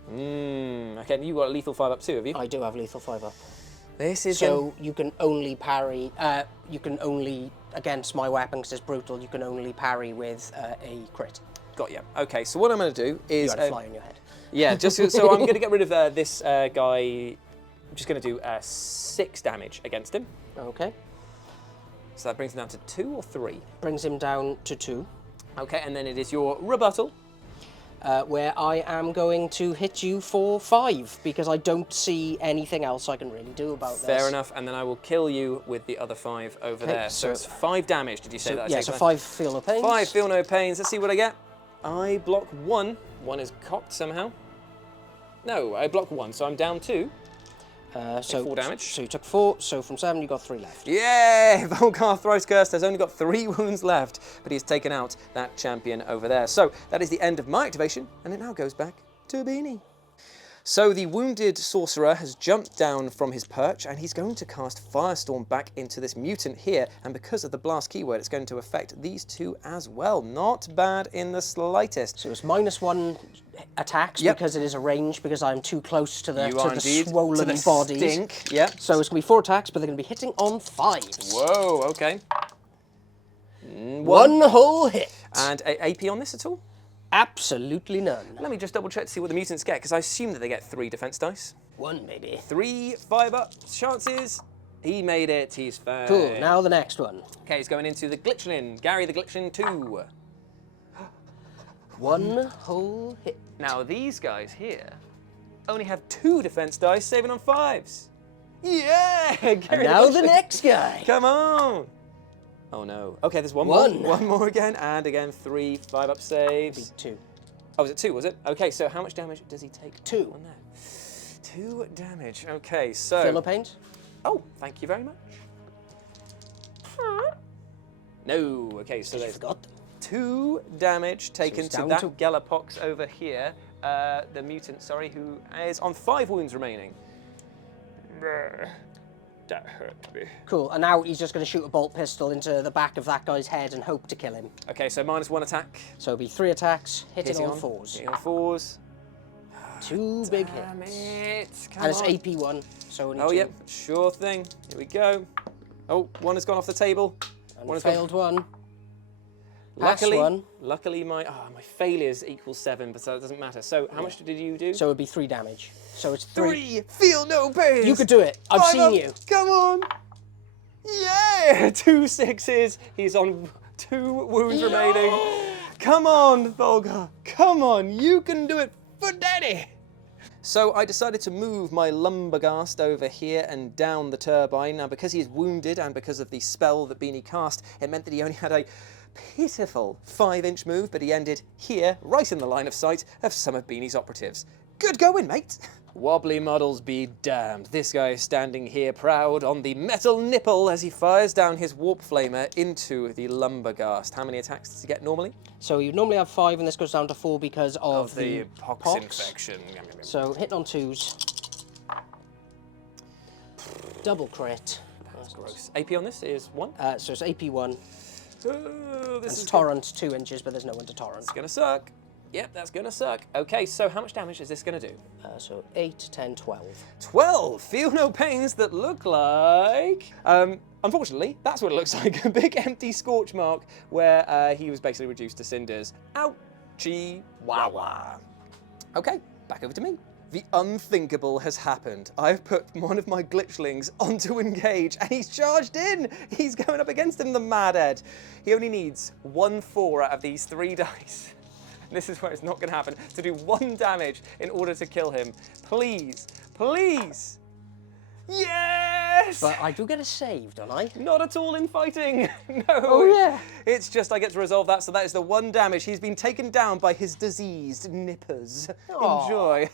Okay, you got a lethal 5 up too, have you? I do have lethal 5 up. This is so you can only parry. You can only against my weapon because it's brutal. You can only parry with a crit. Got you. Okay, so what I'm going to do is you got a fly in your head. Yeah, just so I'm going to get rid of this guy. I'm just going to do 6 damage against him. Okay. So that brings him down to 2 or 3. Brings him down to 2. Okay, and then it is your rebuttal. Where I am going to hit you for 5 because I don't see anything else I can really do about this. Fair enough, and then I will kill you with the other 5 over there. So it's 5 damage, did you say that? Yeah, so 5 feel no pains. 5 feel no pains. Let's see what I get. I block 1. 1 is cocked somehow. No, I block 1, so I'm down 2. So 4 damage. So you took 4, so from 7 you got 3 left. Yay! Volgar thrice cursed has only got 3 wounds left, but he's taken out that champion over there. So that is the end of my activation, and it now goes back to Beanie. So the wounded sorcerer has jumped down from his perch, and he's going to cast Firestorm back into this mutant here, and because of the blast keyword, it's going to affect these 2 as well. Not bad in the slightest. So it's -1 attacks because it is a range, because I'm too close to the swollen body. Stink. Yep. So it's going to be 4 attacks, but they're going to be hitting on 5s. Whoa, okay. 1 whole hit. And AP on this at all? Absolutely none. Let me just double check to see what the mutants get, because I assume that they get 3 defense dice. 1 maybe. 3 5 up chances. He made it. He's fine. Cool. Now the next one. Okay, he's going into the Glitchlin. Gary the Glitchlin 2. 1 whole hit. Now these guys here only have 2 defense dice, saving on 5s. Yeah! And now the next guy. Come on! Oh no. Okay, there's one more. One more again, and again 3 5-up saves. 2. Oh, was it 2, was it? Okay, so how much damage does he take? 2. On there? 2 damage. Okay, so... Feel no pains? Oh, thank you very much. No. Okay, so there's 2 damage taken to that Gellerpox over here. The mutant, sorry, who is on 5 wounds remaining. That hurt me. Cool, and now he's just going to shoot a bolt pistol into the back of that guy's head and hope to kill him. Okay, so -1 attack. So it'll be 3 attacks, hitting on 4s. Hitting on 4s. 2 big hits. Damn it. Come and it's on. AP1, so only 2. Oh, yep, sure thing. Here we go. Oh, 1 has gone off the table. And 1 has failed gone. 1. Luckily my failures equal 7, but so it doesn't matter. So how much did you do? So it'd be 3 damage. So it's 3. Feel no pain. You could do it. I've seen you. Come on. Yeah. 2 6s. He's on 2 wounds remaining. Come on, Volgar. Come on. You can do it for Daddy. So I decided to move my Lumberghast over here and down the turbine. Now, because he is wounded and because of the spell that Beanie cast, it meant that he only had a pitiful 5-inch move, but he ended here, right in the line of sight of some of Beanie's operatives. Good going, mate. Wobbly models be damned. This guy is standing here proud on the metal nipple as he fires down his warp flamer into the Lumberghast. How many attacks does he get normally? So you normally have 5, and this goes down to 4 because of the pox infection. So hitting on 2s. Double crit. That's gross. AP on this is 1. So it's AP1. This is torrent 2 inches, but there's no one to torrent. It's gonna suck. Yep, that's gonna suck. Okay, so how much damage is this gonna do? So 8, 10, 12. 12! Feel no pains that look like... unfortunately, that's what it looks like. A big empty scorch mark where he was basically reduced to cinders. Ouchie wah. Okay, back over to me. The unthinkable has happened. I've put one of my glitchlings onto engage and he's charged in. He's going up against him, the madhead. He only needs 1 4 out of these 3 dice. This is where it's not going to happen. To do 1 damage in order to kill him. Please, please. Yes! But I do get a save, don't I? Not at all in fighting. No. Oh, yeah. It's just I get to resolve that, so that is the 1 damage. He's been taken down by his diseased nippers. Aww. Enjoy.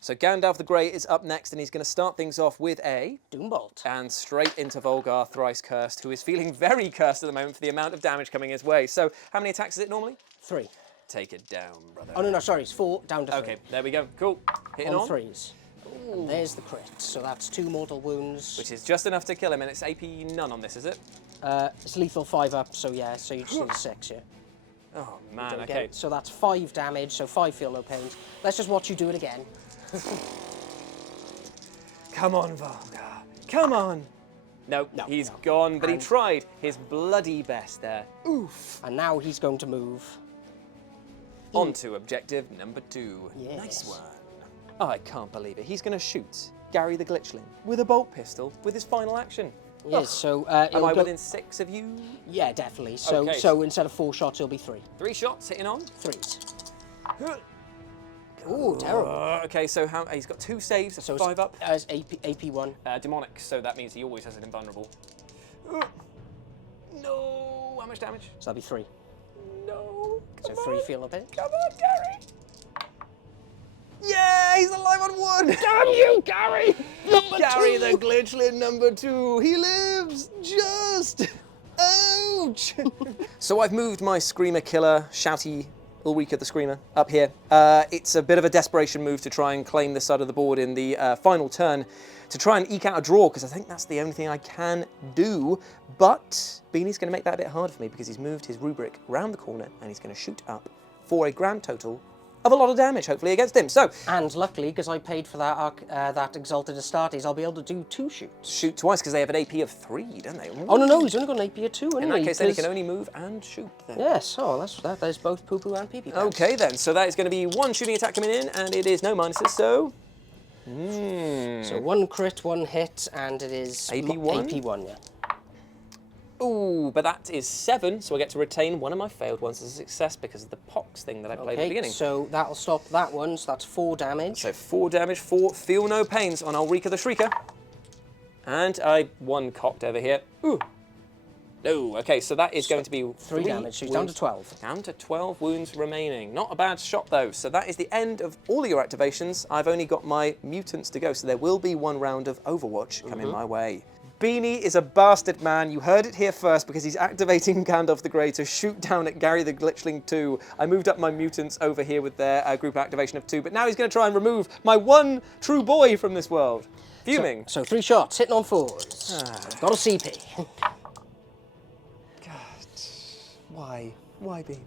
So Gandalf the Grey is up next, and he's going to start things off with a... Doombolt. And straight into Volgar, thrice cursed, who is feeling very cursed at the moment for the amount of damage coming his way. So how many attacks is it normally? 3. Take it down, brother. Oh, no, sorry, it's 4, down to 3. Okay, there we go. Cool. Hitting on 3s. And there's the crit. So that's 2 mortal wounds. Which is just enough to kill him, and it's AP none on this, is it? It's lethal 5 up, so yeah, so you just need a 6, yeah. Oh, man, okay. So that's 5 damage, so 5 feel no pains. Let's just watch you do it again. Come on, Volgar. Come on. No, he's gone, but he tried his bloody best there. Oof. And now he's going to move. On to objective number 2. Yes. Nice one. I can't believe it. He's going to shoot Gary the Glitchling with a bolt pistol with his final action. Yes, so... Am I within 6 of you? Yeah, definitely. So, okay. so instead of 4 shots, it'll be 3. 3 shots, hitting on? 3s. Ooh, terrible. Okay, so he's got 2 saves, so 5 up. It's AP1. Demonic, so that means he always has an invulnerable. No! How much damage? So that'll be 3. No! So 3 feel no pain. Come on, Gary! Yeah, he's alive on 1! Damn you, Gary! Gary the Glitchling number 2. He lives! Just! Ouch! So I've moved my Screamer Killer, shouty Ulrika the Screamer, up here. It's a bit of a desperation move to try and claim this side of the board in the final turn, to try and eke out a draw, because I think that's the only thing I can do. But Beanie's going to make that a bit hard for me, because he's moved his rubric round the corner, and he's going to shoot up for a grand total of a lot of damage, hopefully, against him. So, and luckily, because I paid for that that Exalted Astartes, I'll be able to do 2 shoots. Shoot twice, because they have an AP of 3, don't they? Oh, no, he's only got an AP of 2, In that case, then he can only move and shoot, then. Yes, that is both poo-poo and pee-pee pants. Okay, then. So that is going to be 1 shooting attack coming in, and it is no minuses, so... So 1 crit, 1 hit, and it is... AP1? AP1, yeah. Ooh, but that is 7, so I get to retain one of my failed ones as a success because of the pox thing that I played at the beginning. So that'll stop that one, so that's 4 damage. So 4 damage, 4 feel no pains on Ulrika the Shrieker. And I 1 cocked over here. Ooh. No, okay, so that is going to be 3 damage, so he's down to 12. Down to 12 wounds remaining. Not a bad shot, though. So that is the end of all of your activations. I've only got my mutants to go, so there will be 1 round of Overwatch coming my way. Beanie is a bastard, man. You heard it here first because he's activating Gandalf the Grey to shoot down at Gary the Glitchling 2. I moved up my mutants over here with their group activation of 2, but now he's going to try and remove my one true boy from this world. Fuming. So 3 shots, hitting on 4s. Got a CP. Why? Why, Bean?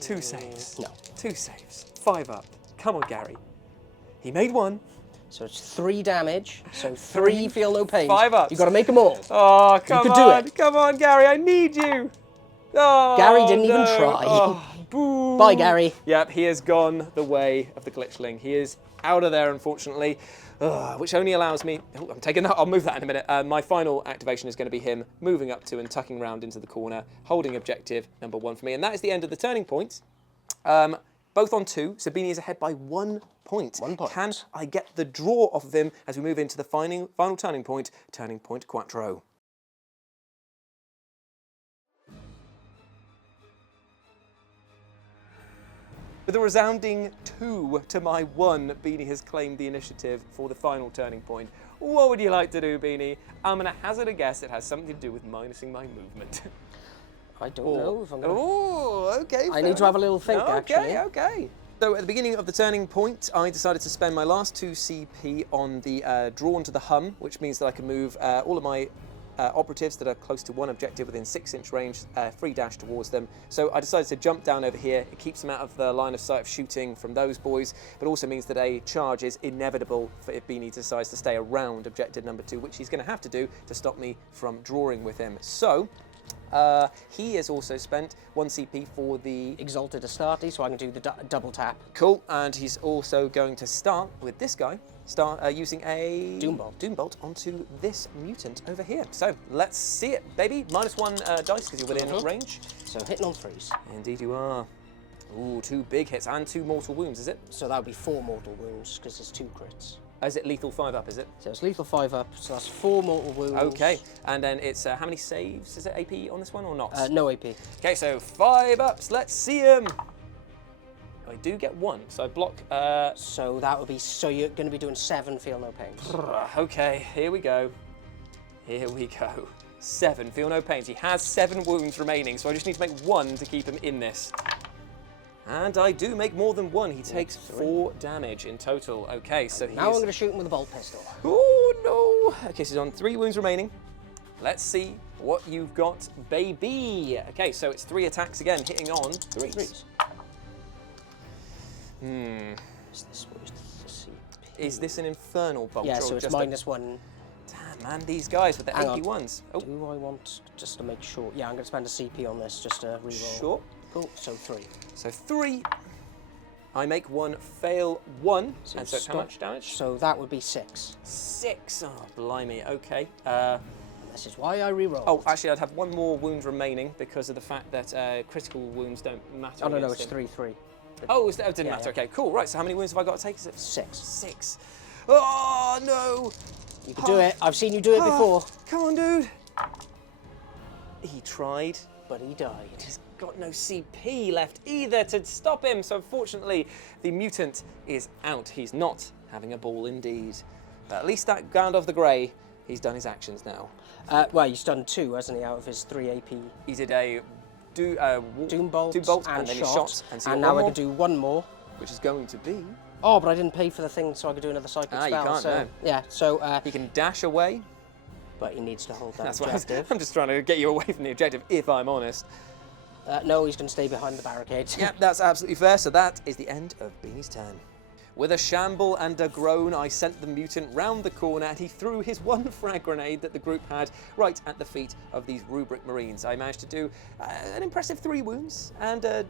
2 saves. No. 2 saves. 5 up. Come on, Gary. He made 1. So it's 3 damage, so 3 feel no pain. 5 ups. You've got to make them all. Oh, come you on. could do it. Come on, Gary. I need you. Oh, Gary didn't even no. try. Oh, boo. Bye, Gary. Yep, he has gone the way of the Glitchling. He is out of there, unfortunately, which only allows me... Oh, I'm taking that. I'll move that in a minute. My final activation is going to be him moving up to and tucking round into the corner, holding objective number 1 for me. And that is the end of the turning point. Both on 2, so Beanie is ahead by 1 point. 1 point. Can I get the draw off of him as we move into the final turning point Quattro? With a resounding 2 to my 1, Beanie has claimed the initiative for the final turning point. What would you like to do, Beanie? I'm going to hazard a guess it has something to do with minusing my movement. I don't know if I'm going to... Oh, okay. I need to have a little think, actually. Okay. So at the beginning of the turning point, I decided to spend my last 2 CP on the drawn to the hum, which means that I can move all of my operatives that are close to 1 objective within 6-inch range, free dash towards them. So I decided to jump down over here. It keeps them out of the line of sight of shooting from those boys, but also means that a charge is inevitable for if Beanie decides to stay around objective number 2, which he's going to have to do to stop me from drawing with him. So he has also spent 1 CP for the Exalted Astarte, so I can do the double tap. Cool, and he's also going to start with this guy, using a Doombolt onto this mutant over here. So let's see it, baby. -1 dice because you're within range. So hitting on 3s. Indeed you are. Ooh, 2 big hits and 2 mortal wounds, is it? So that would be 4 mortal wounds because there's 2 crits. Is it lethal 5 up, is it? So it's lethal 5 up, so that's 4 mortal wounds. Okay, and then it's how many saves? Is it AP on this one or not? No AP. Okay, so 5 ups. Let's see him. I do get 1, so I block. So that would be, so you're going to be doing 7 feel no pains. Okay, here we go. Here we go. 7 feel no pains. He has 7 wounds remaining, so I just need to make 1 to keep him in this. And I do make more than 1. He takes 4 damage in total. Okay, so now I'm going to shoot him with a bolt pistol. Oh no! Okay, so he's on 3 wounds remaining. Let's see what you've got, baby. Okay, so it's 3 attacks again, hitting on 3s. Is this worth the CP? Is this an infernal vulture? Yeah, so it's just -1. Damn, man, these guys with the AP ones. Oh. Do I want, just to make sure? Yeah, I'm going to spend a CP on this just to reroll. Sure. Cool, so 3. So 3. I make 1, fail 1. So and so it's how much damage? So that would be 6. 6. Oh, blimey. Okay. This is why I reroll. Oh, actually, I'd have 1 more wound remaining because of the fact that critical wounds don't matter. Oh, no, it's 3-3. Oh, it didn't matter. Okay, cool. Right, so how many wounds have I got to take? Is it 6? 6. Oh, no. You can do it. I've seen you do it before. Come on, dude. He tried, but he died. He's got no CP left either to stop him. So unfortunately, the mutant is out. He's not having a ball indeed. But at least that Gandalf the Grey, he's done his actions now. Well, he's done 2, hasn't he, out of his 3 AP? He did a Doombolt and then he shot. And now I can do 1 more. Which is going to be... Oh, but I didn't pay for the thing, so I could do another psychic spell. You can't, so, no. Yeah, so... he can dash away. But he needs to hold that That's objective. I'm just trying to get you away from the objective, if I'm honest. No, he's going to stay behind the barricade. Yep, that's absolutely fair. So that is the end of Beanie's turn. With a shamble and a groan, I sent the mutant round the corner and he threw his one frag grenade that the group had right at the feet of these rubric marines. I managed to do an impressive 3 wounds and,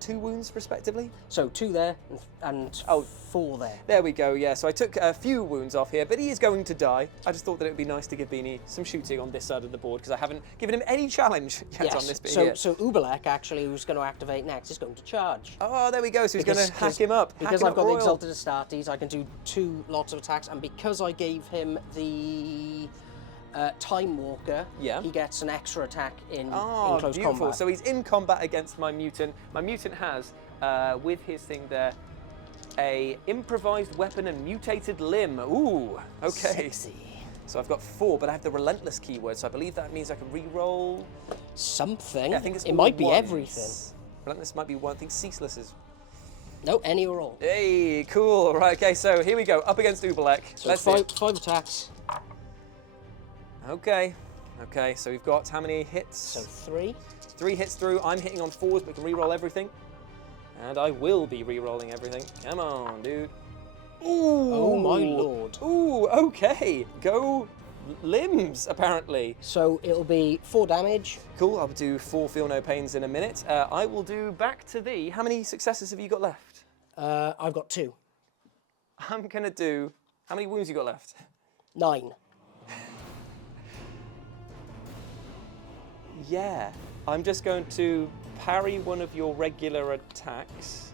2 wounds respectively? So 2 there and 4 there. There we go, yeah. So I took a few wounds off here, but he is going to die. I just thought that it would be nice to give Beanie some shooting on this side of the board because I haven't given him any challenge yet on this bit here. So Ubelek actually, who's going to activate next, is going to charge. Oh, there we go. So he's going to hack him up. Because I've got the Exalted Astartes, I can do 2 lots of attacks, and because I gave him the Time Walker, he gets an extra attack in close combat. So he's in combat against my mutant. My mutant has, with his thing there, a improvised weapon and mutated limb. Ooh, okay. Sexy. So I've got 4, but I have the relentless keyword, so I believe that means I can re-roll something. Yeah, I think it might be everything. Relentless might be one thing. Ceaseless is. No, any or all. Hey, cool. Right, okay, so here we go. Up against Ubelek. So Let's 5 attacks. Okay. Okay, so we've got how many hits? So 3. 3 hits through. I'm hitting on 4s, but can re-roll everything. And I will be re-rolling everything. Come on, dude. Ooh. Oh, my lord. Ooh, okay. Go limbs, apparently. So it'll be 4 damage. Cool, I'll do 4 Feel No Pains in a minute. I will do back to thee. How many successes have you got left? I've got 2. I'm going to do... How many wounds you got left? 9. Yeah. I'm just going to parry one of your regular attacks.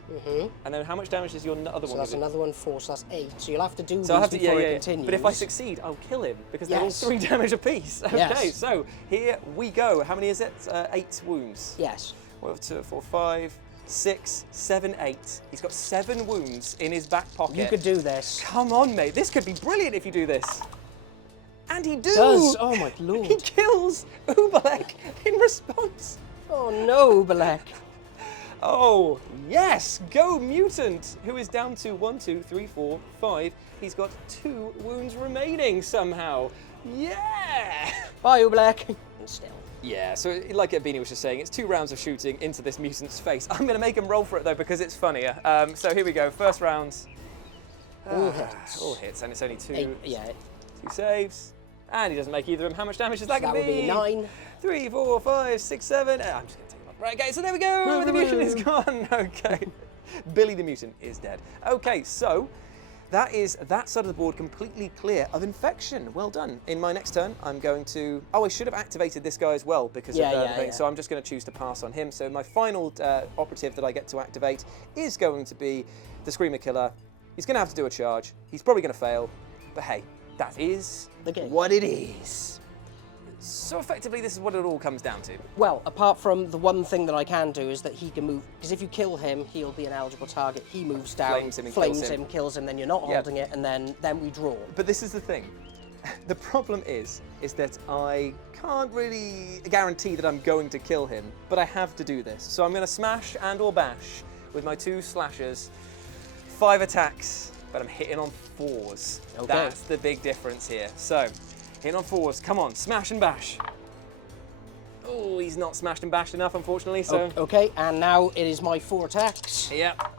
And then how much damage is your other one? So that's another one 4, so that's 8. So you'll have to do so these before it continues. But if I succeed, I'll kill him because they're all 3 damage apiece. Okay, so here we go. How many is it? 8 wounds. Yes. 1, 2, 4, 5, 6, 7, 8. He's got 7 wounds in his back pocket. You could do this. Come on, mate. This could be brilliant if you do this. And he does. Oh my lord. He kills Ubelek in response. Oh no, Ubelek. Oh, yes! Go Mutant, who is down to 1, 2, 3, 4, 5. He's got 2 wounds remaining somehow. Yeah! Bye, Ubelek. Still. Yeah, so like Beanie was just saying, it's 2 rounds of shooting into this mutant's face. I'm going to make him roll for it, though, because it's funnier. So here we go. First round. All hits. All hits, and it's only 2. 2 saves. And he doesn't make either of them. How much damage is that going to be? That would be 9. 3, 4, 5, 6, 7. I'm just going to take him up. Right, okay, so there we go. The mutant is gone. Okay. Billy the mutant is dead. Okay, so that is that side of the board completely clear of infection. Well done. In my next turn, I'm going to... Oh, I should have activated this guy as well because of the thing. So I'm just going to choose to pass on him. So my final operative that I get to activate is going to be the Screamer Killer. He's going to have to do a charge. He's probably going to fail. But hey, that is the game. What it is. So effectively, this is what it all comes down to. Well, apart from the one thing that I can do is that he can move, because if you kill him, he'll be an eligible target. He moves down, flames him, kills him, then you're not holding it, and then we draw. But this is the thing. The problem is that I can't really guarantee that I'm going to kill him, but I have to do this. So I'm going to smash and or bash with my 2 slashers. 5 attacks, but I'm hitting on 4s. Okay. That's the big difference here. So, hitting on 4s. Come on, smash and bash. Oh, he's not smashed and bashed enough, unfortunately. So okay, and now it is my 4 attacks. Yep.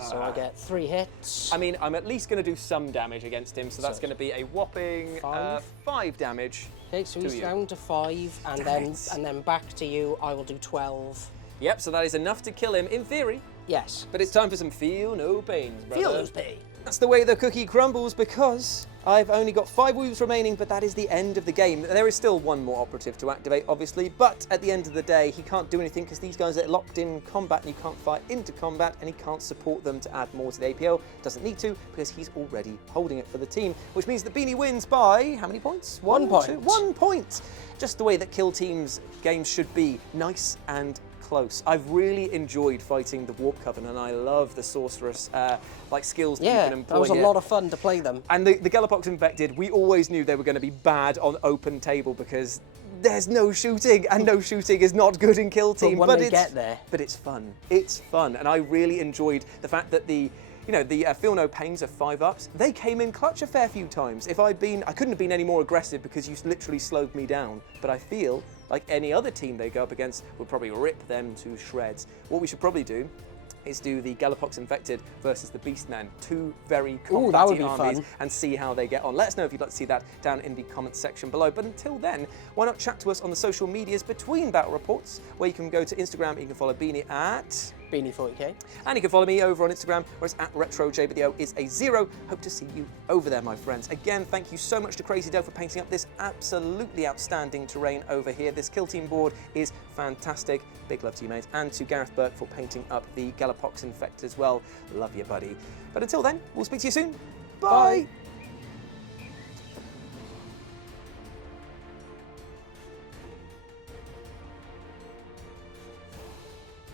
So I get 3 hits. I mean, I'm at least going to do some damage against him, so that's going to be a whopping 5 damage. Okay, so he's down to 5, and then back to you. I will do 12. Yep, so that is enough to kill him in theory. Yes. But it's time for some feel no pains, brother. Feel no pain. That's the way the cookie crumbles because I've only got 5 wounds remaining, but that is the end of the game. There is still 1 more operative to activate, obviously, but at the end of the day, he can't do anything because these guys are locked in combat and you can't fight into combat, and he can't support them to add more to the APL. Doesn't need to because he's already holding it for the team, which means that Beanie wins by how many points? 1 point. 1 point. Just the way that Kill Teams games should be. Nice and close. I've really enjoyed fighting the Warp Coven, and I love the sorceress skills that you can employ. That was a lot of fun to play them. And the Gellerpox Infected, we always knew they were going to be bad on open table because there's no shooting, and no shooting is not good in Kill Team. But when they get there. But it's fun. It's fun, and I really enjoyed the fact that the Feel No Pains of 5-ups, they came in clutch a fair few times. If I'd been, I couldn't have been any more aggressive because you literally slowed me down. But I feel like any other team they go up against would probably rip them to shreds. What we should probably do is do the Gellerpox infected versus the Beastmen. Two very competing that would be armies, fun. and see how they get on. Let us know if you'd like to see that down in the comments section below. But until then, why not chat to us on the social medias between battle reports, where you can go to Instagram, you can follow Beanie at Beanie40k. and you can follow me over on Instagram, where it's at RetroJ, but the O is a 0. Hope to see you over there, my friends. Again, thank you so much to Crazy Doe for painting up this absolutely outstanding terrain over here. This kill team board is fantastic. Big love to you, mate. And to Gareth Burke for painting up the Gellerpox infected as well. Love you, buddy. But until then, we'll speak to you soon. Bye.